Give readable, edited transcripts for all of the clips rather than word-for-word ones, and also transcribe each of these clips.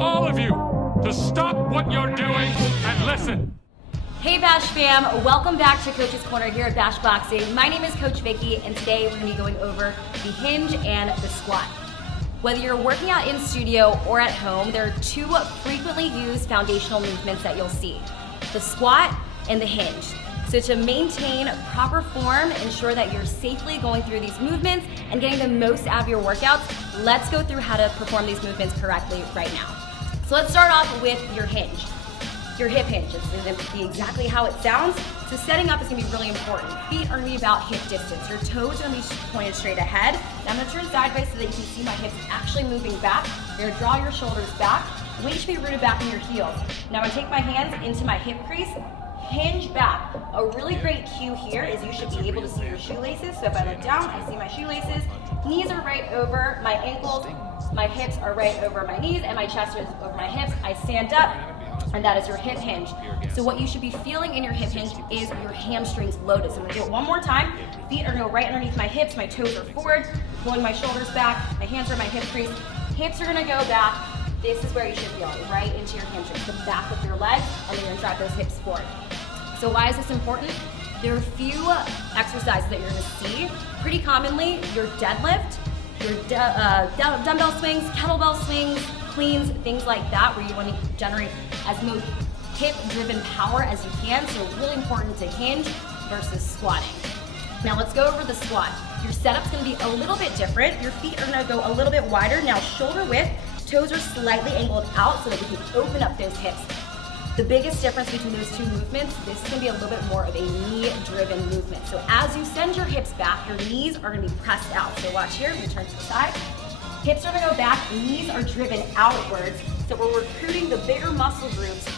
all of you to stop what you're doing and listen. Hey Bash fam, welcome back to Coach's Corner here at Bash Boxing. My name is Coach Vickie, and today we're going to be going over the hinge and the squat. Whether you're working out in studio or at home, there are two frequently used foundational movements that you'll see: the squat and the hinge. So to maintain proper form, ensure that you're safely going through these movements and getting the most out of your workouts, let's go through how to perform these movements correctly right now. So let's start off with your hinge. Your hip hinge. It's going to be exactly how it sounds. So setting up is going to be really important. Feet are going to be about hip distance. Your toes are going to be pointed straight ahead. Now I'm going to turn sideways so that you can see my hips actually moving back. You're going to draw your shoulders back. Weight should be rooted back in your heels. Now I'm going to take my hands into my hip crease, hinge back. A really great cue here is you should be able to see your shoelaces. So if I look down, I see my shoelaces. Knees are right over my ankles. My hips are right over my knees, and my chest is over my hips. I stand up, and that is your hip hinge. So what you should be feeling in your hip hinge is your hamstrings loaded. So I'm gonna do it one more time. Feet are gonna go right underneath my hips, my toes are forward, pulling my shoulders back, my hands are in my hip crease. Hips are gonna go back. This is where you should feel it, right into your hamstrings, the back of your legs, and then you're gonna drive those hips forward. So why is this important? There are a few exercises that you're gonna see. Pretty commonly, your deadlift, your dumbbell swings, kettlebell swings, cleans, things like that, where you want to generate as much hip-driven power as you can. So really important to hinge versus squatting. Now let's go over the squat. Your setup's going to be a little bit different. Your feet are going to go a little bit wider. Now shoulder width, toes are slightly angled out so that we can open up those hips. The biggest difference between those two movements, this is going to be a little bit more of a knee-driven movement. So as you send your hips back, your knees are going to be pressed out. So watch here, we turn to the side. Hips are gonna go back, knees are driven outwards. So we're recruiting the bigger muscle groups,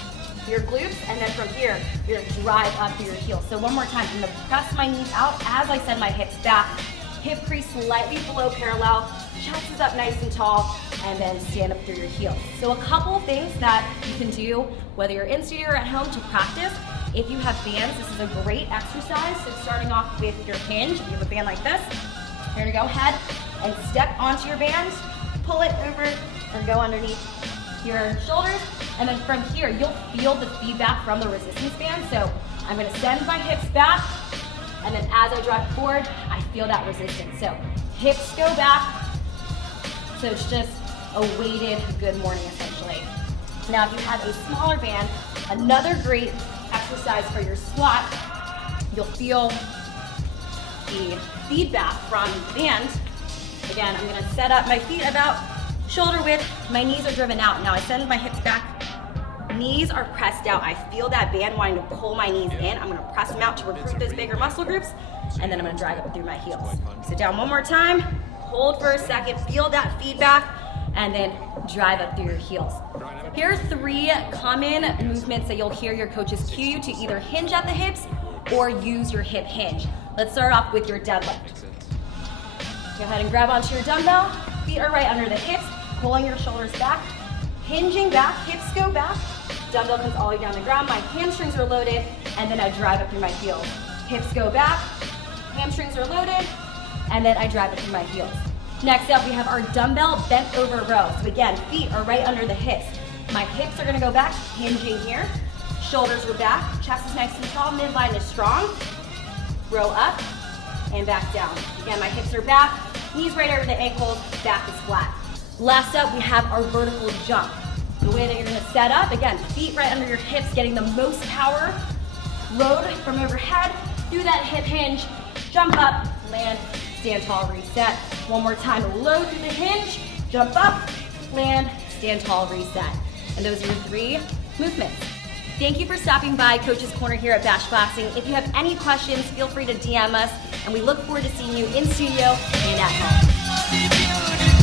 your glutes, and then from here, you're gonna drive up through your heels. So one more time, I'm gonna press my knees out as I send my hips back. Hip crease slightly below parallel, chest is up nice and tall, and then stand up through your heels. So a couple of things that you can do, whether you're in studio or at home, to practice. If you have bands, this is a great exercise. So starting off with your hinge, you have a band like this. You're gonna go ahead and step onto your band, pull it over, or go underneath your shoulders. And then from here, you'll feel the feedback from the resistance band. So I'm gonna send my hips back, and then as I drive forward, I feel that resistance. So hips go back. So it's just a weighted good morning, essentially. Now, if you have a smaller band, another great exercise for your squat, you'll feel the feedback from the band. Again, I'm gonna set up my feet about shoulder width. My knees are driven out. Now I send my hips back. Knees are pressed out. I feel that band wanting to pull my knees in. I'm gonna press them out to recruit those bigger muscle groups, and then I'm gonna drive up through my heels. Sit down one more time, hold for a second, feel that feedback, and then drive up through your heels. Here are three common movements that you'll hear your coaches cue you to either hinge at the hips or use your hip hinge. Let's start off with your deadlift. Go ahead and grab onto your dumbbell. Feet are right under the hips, pulling your shoulders back, hinging back, hips go back. Dumbbell comes all the way down the ground. My hamstrings are loaded, and then I drive up through my heels. Hips go back, hamstrings are loaded, and then I drive up through my heels. Next up, we have our dumbbell bent over row. So again, feet are right under the hips. My hips are gonna go back, hinging here. Shoulders are back, chest is nice and tall, midline is strong. Row up and back down. Again, my hips are back, knees right over the ankles, back is flat. Last up, we have our vertical jump. The way that you're gonna set up, again, feet right under your hips, getting the most power. Load from overhead, do that hip hinge, jump up, land, stand tall, reset. One more time, load through the hinge, jump up, land, stand tall, reset. And those are your three movements. Thank you for stopping by Coach's Corner here at Bash Boxing. If you have any questions, feel free to DM us, and we look forward to seeing you in studio and at home.